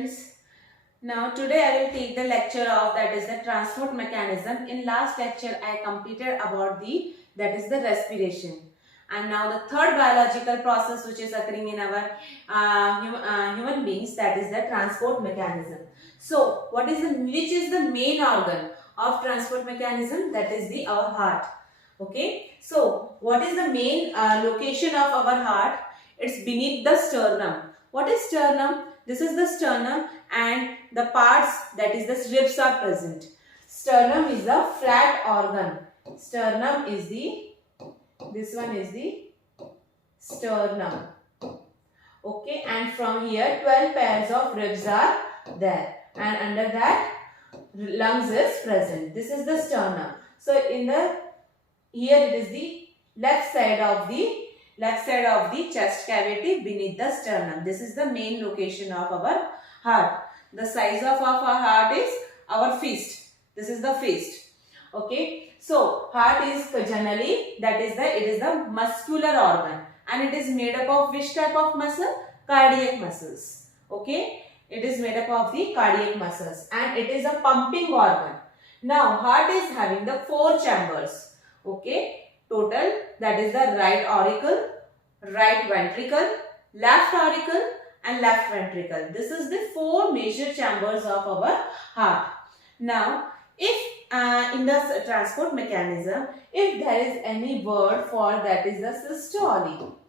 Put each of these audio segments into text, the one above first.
students. Now today I will take the lecture of that is the transport mechanism. In last lecture I completed about the that is the respiration, and now the third biological process which is occurring in our human beings, that is the transport mechanism. So which is the main organ of transport mechanism? That is the our heart. Okay, so what is the main location of our heart? It's beneath the sternum. What is sternum? This is the sternum, and the parts, that is the ribs, are present. Sternum is the flat organ. Sternum is the, this one is the sternum. Okay, and from here 12 pairs of ribs are there, and under that lungs is present. This is the sternum. So in the, here it is the left side of the chest cavity beneath the sternum. This is the main location of our heart. The size of our heart is our fist. This is the fist. Okay. So heart is generally, it is the muscular organ, and it is made up of which type of muscle? Cardiac muscles. Okay. It is made up of the cardiac muscles, and it is a pumping organ. Now heart is having the 4 chambers. Okay. Total, that is the right auricle, right ventricle, left auricle and left ventricle. This is the 4 major chambers of our heart. Now, if in the transport mechanism, if there is any word for that is the systole.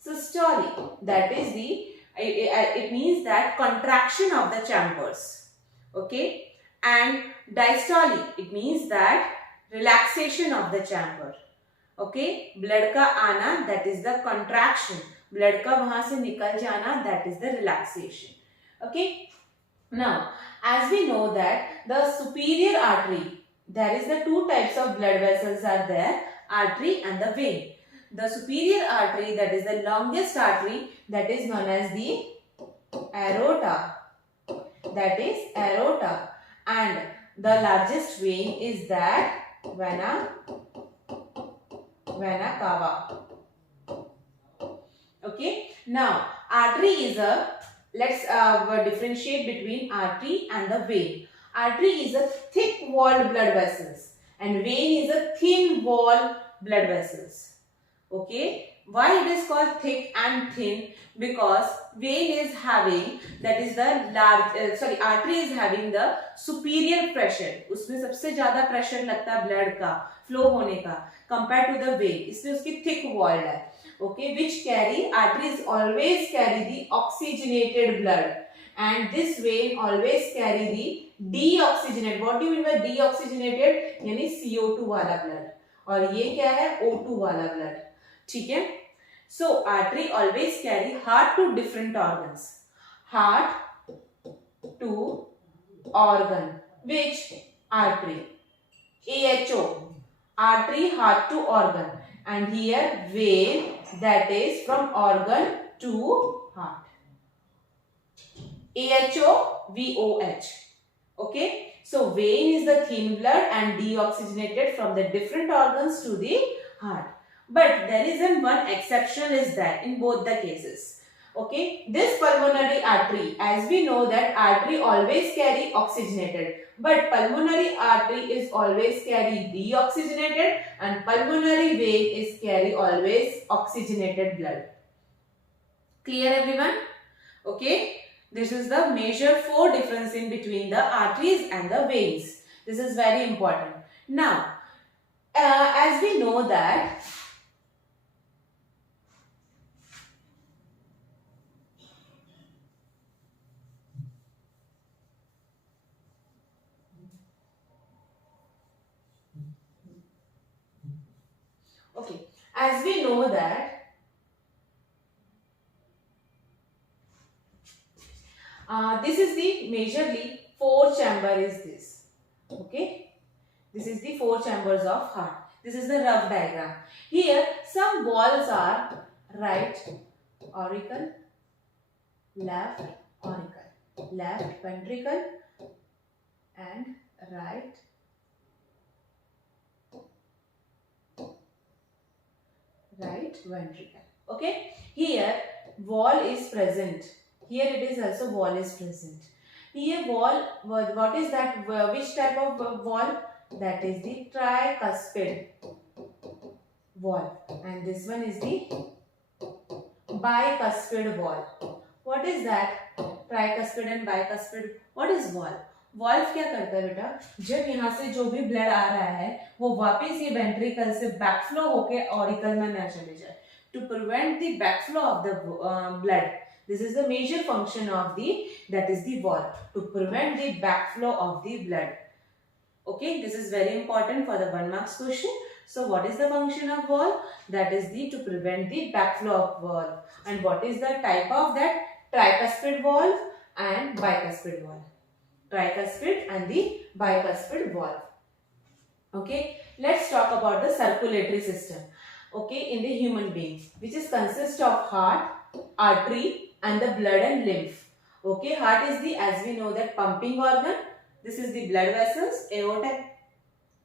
Systole, that is the, it means that contraction of the chambers. Okay. And diastole, it means that relaxation of the chamber. Okay, blood का आना, that is the contraction. Blood का वहां से निकल जाना, that is the relaxation. Okay. Now, as we know that the superior artery, there is the 2 types of blood vessels are there, artery and the vein. The superior artery, that is the longest artery, that is known as the aorta. That is aorta. And the largest vein is that vena cava. Okay. Now, artery is a, let's differentiate between artery and the vein. Artery is a thick-walled blood vessels, and vein is a thin-walled blood vessels. Okay. Why it is called thick and thin? Because vein is having, that is the large, artery is having the superior pressure. उसमें सबसे ज़्यादा pressure लगता है blood का flow होने का compared to the vein. इसलिए उसकी thick walled है. Okay, which carry, arteries always carry the oxygenated blood, and this vein always carry the deoxygenated. What do you mean by deoxygenated? यानी CO2 वाला blood, और ये क्या है? O2 वाला blood. ठीक है. So artery always carry heart to different organs. Heart to organ. Which? Artery. AHO. Artery, heart to organ. And here vein, that is from organ to heart. AHO, VOH. Okay. So vein is the thin blood and deoxygenated from the different organs to the heart. But there is one exception is that in both the cases. Okay. This pulmonary artery, as we know that artery always carry oxygenated, but pulmonary artery is always carry deoxygenated, and pulmonary vein is carry always oxygenated blood. Clear everyone? Okay. This is the major 4 difference in between the arteries and the veins. This is very important. Now, as we know that this is the majorly 4 chamber is this. Okay. This is the 4 chambers of heart. This is the rough diagram. Here some walls are right auricle, left auricle, left ventricle and right ventricle. Okay. Here wall is present. Here it is also wall is present. Here wall, what is that? Which type of wall? That is the tricuspid wall, and this one is the bicuspid wall. What is that? Tricuspid and bicuspid. What is valve? Valve क्या करता है बेटा? जब यहाँ से जो भी blood आ रहा है वो वापस ये वेंट्रिकल से बैकफ्लो होके ऑरिकल में न चले जाए. To prevent the backflow of the blood, this is the major function of that is the valve, to prevent the backflow of the blood. Okay, this is very important for the 1 marks question. So what is the function of valve? That is to prevent the backflow of valve. And what is the type of that? Tricuspid valve and bicuspid valve. Tricuspid and the bicuspid valve. Okay, let's talk about the circulatory system. Okay, in the human being, which is consist of heart, artery and the blood and lymph. Okay, heart is the, as we know, that pumping organ. This is the blood vessels, aorta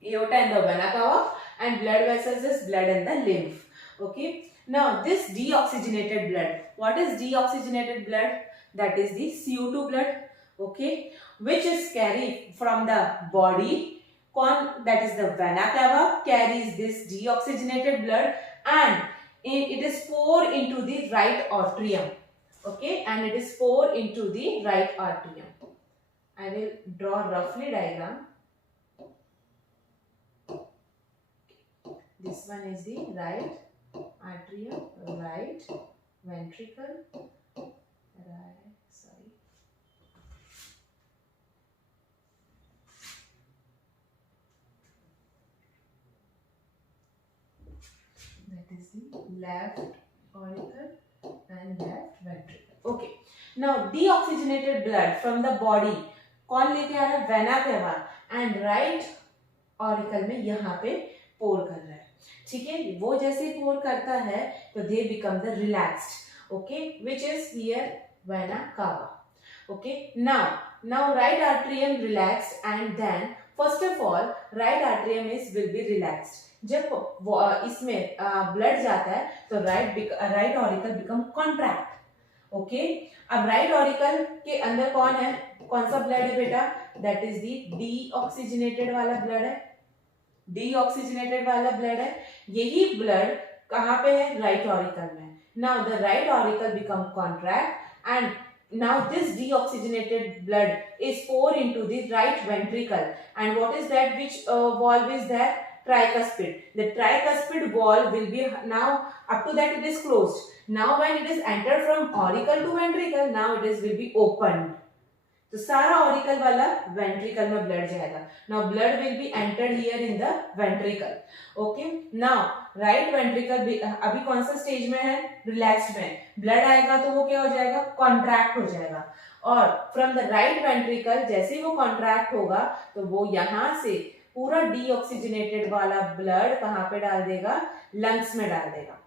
and the vena cava, and blood vessels is blood and the lymph. Okay, now this deoxygenated blood, what is deoxygenated blood? That is the CO2 blood. Okay, which is carried from the body, that is the vena cava, carries this deoxygenated blood, and it is poured into the right atrium. Okay, and it is poured into the right atrium. I will draw roughly diagram. This one is the right atrium, right ventricle, that is the left auricle and left ventricle. Okay, now deoxygenated blood from the body कौन लेके आ रहा है? Vena cava, and right auricle में यहाँ पे पोर कर रहा है. ठीक है, वो जैसे पोर करता है तो they become the relaxed. Okay, which is here vena cava. Okay, now right atrium relaxed, and then first of all right atrium will be relaxed. जब इसमें ब्लड जाता है तो right auricle become contract. Okay, अब right auricle के अंदर कौन है? कौन सा ब्लड है बेटा? दैट इज दी डीऑक्सीजनेटेड वाला ब्लड है. डीऑक्सीजनेटेड वाला ब्लड है. यही ब्लड कहाँ पे है? राइट ऑरिकल में. Now the right auricle become contract, and now this deoxygenated blood is poured into the right ventricle, and what is that? Which valve is that? Tricuspid. The tricuspid valve will be, now up to that it is closed. Now when it is entered from auricle to ventricle, now it will be opened. तो सारा auricle वाला ventricle में blood जाएगा. Now blood will be entered here in the ventricle. Okay, now right ventricle अभी कौन सा stage में है? रिलैक्स्ड में. ब्लड आएगा तो वो क्या हो जाएगा? कॉन्ट्रैक्ट हो जाएगा. और फ्रॉम द राइट वेंट्रिकल जैसे ही वो कॉन्ट्रैक्ट होगा तो वो यहाँ से पूरा डीऑक्सीजनेटेड वाला ब्लड कहाँ पे डाल देगा? लंग्स में डाल देगा.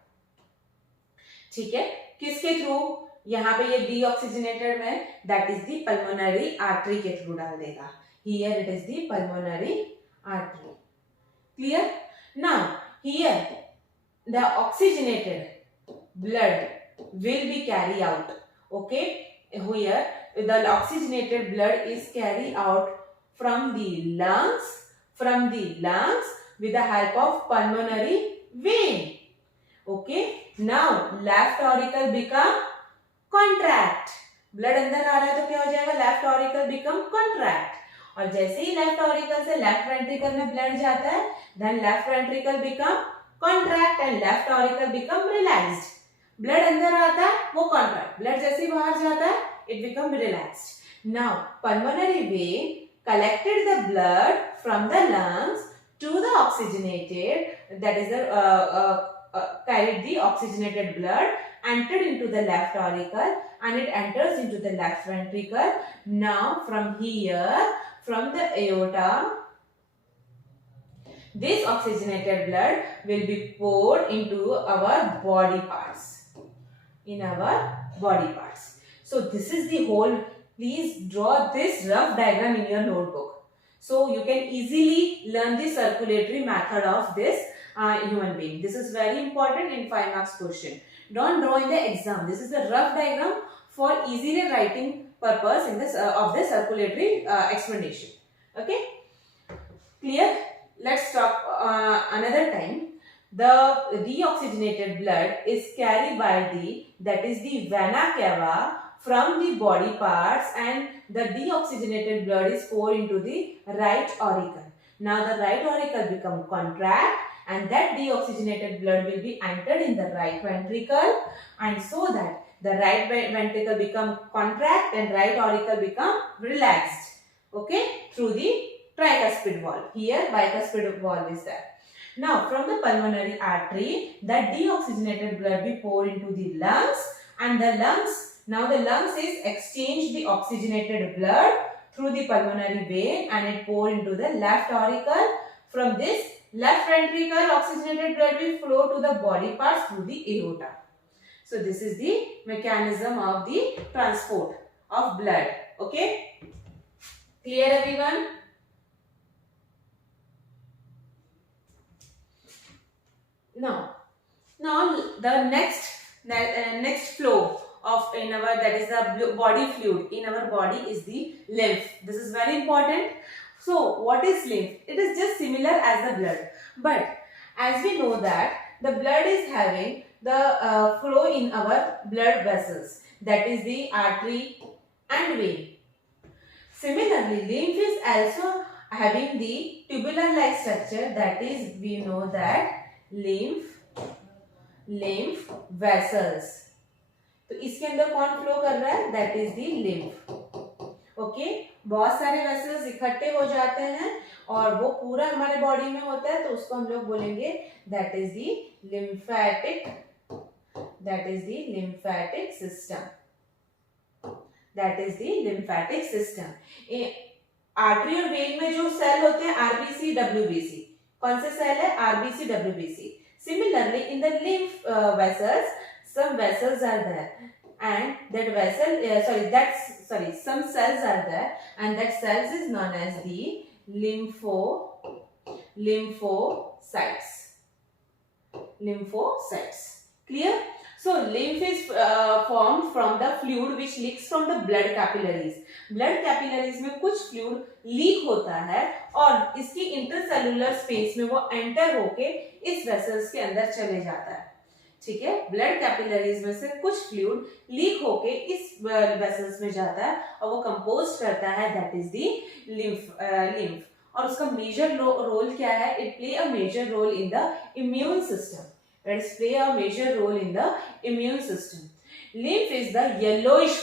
ठीक है, किसके थ्रू? यहाँ पे ये डीऑक्सीजनेटेड में, that is the pulmonary artery के थ्रू डाल देगा. Here it is the pulmonary artery. Clear? Now here the oxygenated blood will be carry out. Okay, here the oxygenated blood is carry out from the lungs with the help of pulmonary vein. Okay, now left auricle become contract. Blood अंदर आ रहा है तो क्या हो जाएगा? Left auricle become contract. और जैसे ही लेफ्ट ऑरिकल से लेफ्ट वेंट्रिकल में ब्लड जाता है, then left ventricle become contract and left auricle become relaxed. Blood अंदर आता है वो कॉन्ट्रैक्ट, ब्लड जैसे ही बाहर जाता है it become relaxed. Now pulmonary vein collected the blood from the lungs to the oxygenated, that is the carried the oxygenated blood, entered into the left auricle, and it enters into the left ventricle. Now from here, from the aorta, this oxygenated blood will be poured into our body parts. In our body parts. So this is the whole. Please draw this rough diagram in your notebook, so you can easily learn the circulatory method of this human being. This is very important in 5 marks question. Don't draw in the exam. This is the rough diagram for easily writing purpose in this of the circulatory explanation. Okay, clear? Let's talk another time. The deoxygenated blood is carried by that is the vena cava from the body parts, and the deoxygenated blood is poured into the right auricle. Now the right auricle become contract, and that deoxygenated blood will be entered in the right ventricle, and so that the right ventricle become contract and right auricle become relaxed. Okay, through the tricuspid valve. Here bicuspid valve is there. Now from the pulmonary artery, that deoxygenated blood be poured into the lungs, and the lungs is exchange the oxygenated blood through the pulmonary vein, and it pour into the left auricle. From this left ventricle, oxygenated blood will flow to the body parts through the aorta. So this is the mechanism of the transport of blood. Okay, clear everyone? Now the next flow of in our, that is the body fluid in our body, is the lymph. This is very important. So what is lymph? It is just similar as the blood, but as we know that the blood is having the flow in our blood vessels, that is the artery and vein. Similarly, lymph is also having the tubular like structure, that is we know that lymph vessels. तो इसके अंदर कौन flow कर रहा है? That is the lymph. Okay, बहुत सारे vessels इकट्ठे हो जाते हैं और वो पूरा हमारे बॉडी में होता है, तो उसको हम लोग बोलेंगे that is the lymphatic, system. That is the lymphatic system. Artery और वेन में जो सेल होते हैं आरबीसी डब्ल्यूबीसी, कौन से सेल है? RBC WBC. Similarly, in the lymph vessels, some vessels are there, and that vessel, some cells are there, and that cells is known as the lymphocytes. Clear? So lymph is formed from the fluid which leaks from the blood capillaries. Blood capillaries में कुछ fluid leak होता है और इसकी intercellular space में वो enter होके इस वेसल्स के अंदर चले जाता है. ठीक है, ब्लड कैपिलरीज में से कुछ फ्लूइड लीक होके इस वेसल्स में जाता है और वो कंपोज करता है, दैट इज दी लिम्फ. और उसका मेजर रोल क्या है? It play a major role in the immune system. Let's play a major role in the immune system. Lymph is the yellowish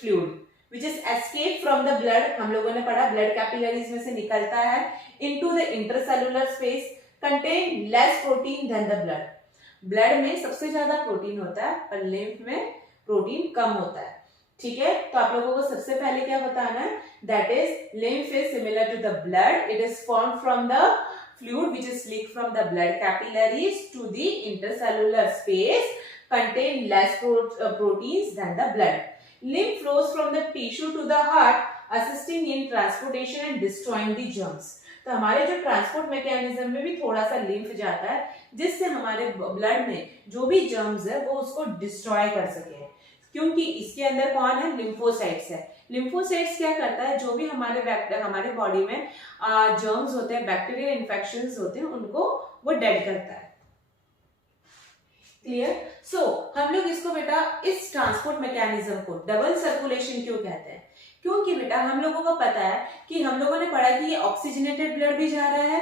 fluid which is escaped from the blood. हम लोगों ने पढ़ा blood capillaries में से निकलता है into the intercellular space, contain less protein than the blood. Blood में सबसे ज्यादा प्रोटीन होता है और lymph में प्रोटीन कम होता है. ठीक है, तो आप लोगों को सबसे पहले क्या बताना है? That is lymph is similar to the blood. It is formed from the fluid which is leaked from the blood capillaries to the intercellular space, contain less proteins than the blood. Lymph flows from the tissue to the heart, assisting in transportation and destroying the germs. तो हमारे जो transport mechanism में भी थोड़ा सा lymph जाता है, जिससे हमारे ब्लड में जो भी जर्म्स है वो उसको डिस्ट्रॉय कर सके, क्योंकि इसके अंदर कौन है? लिम्फोसाइट्स है. लिम्फोसाइट्स क्या करता है? जो भी हमारे बॉडी में जर्म्स होते हैं, बैक्टीरियल इन्फेक्शंस होते हैं, उनको वो डेड करता है. क्लियर? सो हम लोग इसको बेटा इस ट्रांसपोर्ट मैकेनिज्म को डबल सर्कुलेशन क्यों कहते हैं? क्योंकि बेटा हम लोगों को पता है कि हम लोगों ने पढ़ा कि ये ऑक्सीजनेटेड ब्लड भी जा रहा है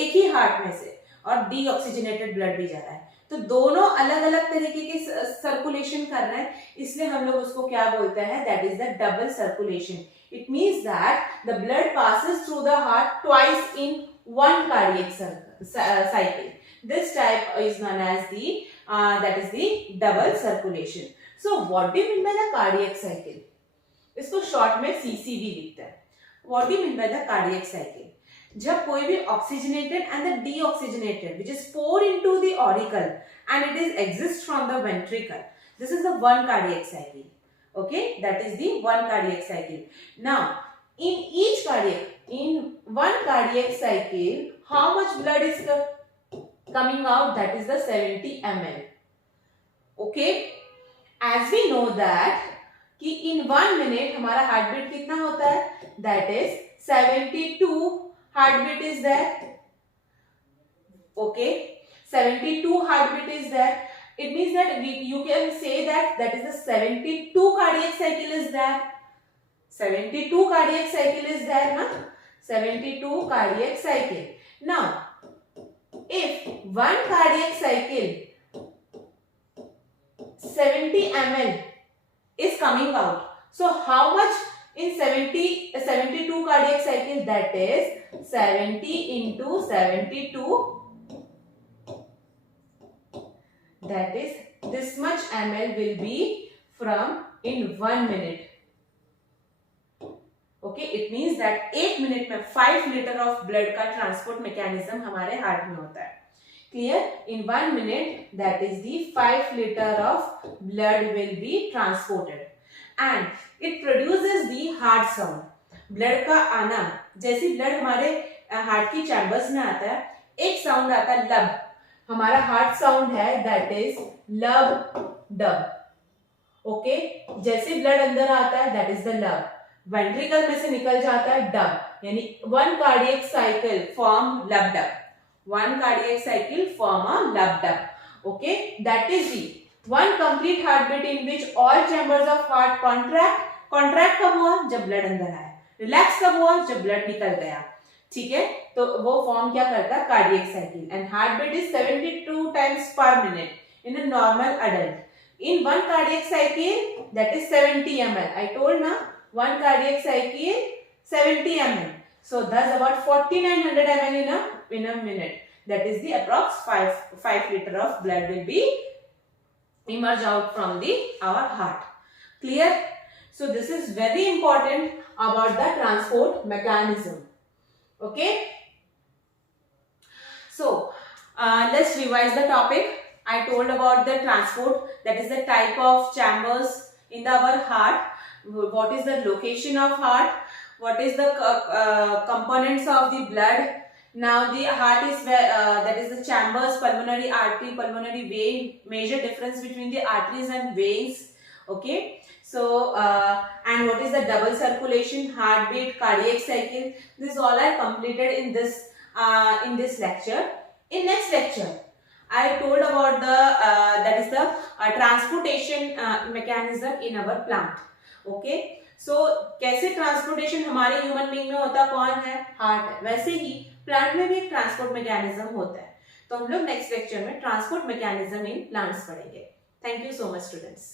एक ही हार्ट में से और डीऑक्सीजनेटेड ब्लड भी जा रहा है, तो दोनों अलग अलग तरीके के सर्कुलेशन कर रहे हैं, इसलिए हम लोग उसको क्या बोलते हैं? That is the double circulation. It means that the blood passes through the heart twice in one cardiac cycle. This type is known as that is the double circulation. So what do you mean by the cardiac cycle? इसको short में CCV लिखते हैं. What do you mean by the cardiac cycle? जब कोई भी oxygenated and the deoxygenated which is poured into the auricle and it is exist from the ventricle, this is the one cardiac cycle. Okay, that is the one cardiac cycle. Now in one cardiac cycle, how much blood is coming out? That is the 70 ml. Okay, as we know that कि in 1 minute हमारा heart beat कितना होता है, that is 72 heart beat is there. Okay, 72 heartbeat is there. It means that you can say that is the 72 cardiac cycle is there. 72 cardiac cycle is there, na? 72 cardiac cycle. Now, if one cardiac cycle 70 ml is coming out, so how much in 72 cardiac cycle? That is 70 into 72. That is, this much ml will be from in 1 minute. Okay, it means that 8 minute में 5 litre of blood का transport mechanism हमारे heart में होता है. Clear? In 1 minute that is the 5 litre of blood will be transported and it produces the heart sound. Blood का आना, जैसे blood हमारे हार्ट की चैम्बर्स में आता है, एक साउंड आता है लब. हमारा हार्ट साउंड है that is lub dub. Okay, जैसे ब्लड अंदर आता है that is the lub. Ventricle में से निकल जाता है डब, यानी 1 cardiac cycle form lub dub. 1 cardiac cycle form a lub dub. Okay, that is the 1 complete heart beat in which all chambers of heart contract. Contract कब हुआ? जब blood अंदर आया. रिलैक्स कब हुआ? जब ब्लड निकल गया. ठीक है, तो वो फॉर्म क्या करता है? Cardiac cycle. And heart beat is 72 times per minute in a normal adult. In 1 cardiac cycle that is 70 ml. I told ना, 1 cardiac cycle 70 ml. So thus about 4900 ml in a minute. That is the approx 5 liter of blood will be emerge out from our heart. Clear? So this is very important about the transport mechanism. Okay. So let's revise the topic. I told about the transport, that is the type of chambers in our heart. What is the location of heart, what is the components of the blood. Now the heart is where that is the chambers, pulmonary artery, pulmonary vein, major difference between the arteries and veins. Okay, so and what is the double circulation, heartbeat, cardiac cycle. This all are completed in this lecture. In next lecture I told about the that is the transportation mechanism in our plant. Okay, so कैसे transportation हमारे human being में होता, कौन है? Heart है. वैसे ही plant में भी एक ट्रांसपोर्ट मैकेनिज्म होता है. तो हम लोग नेक्स्ट लेक्चर में ट्रांसपोर्ट मैकेनिज्म इन प्लांट्स पढ़ेंगे. Thank you so much students.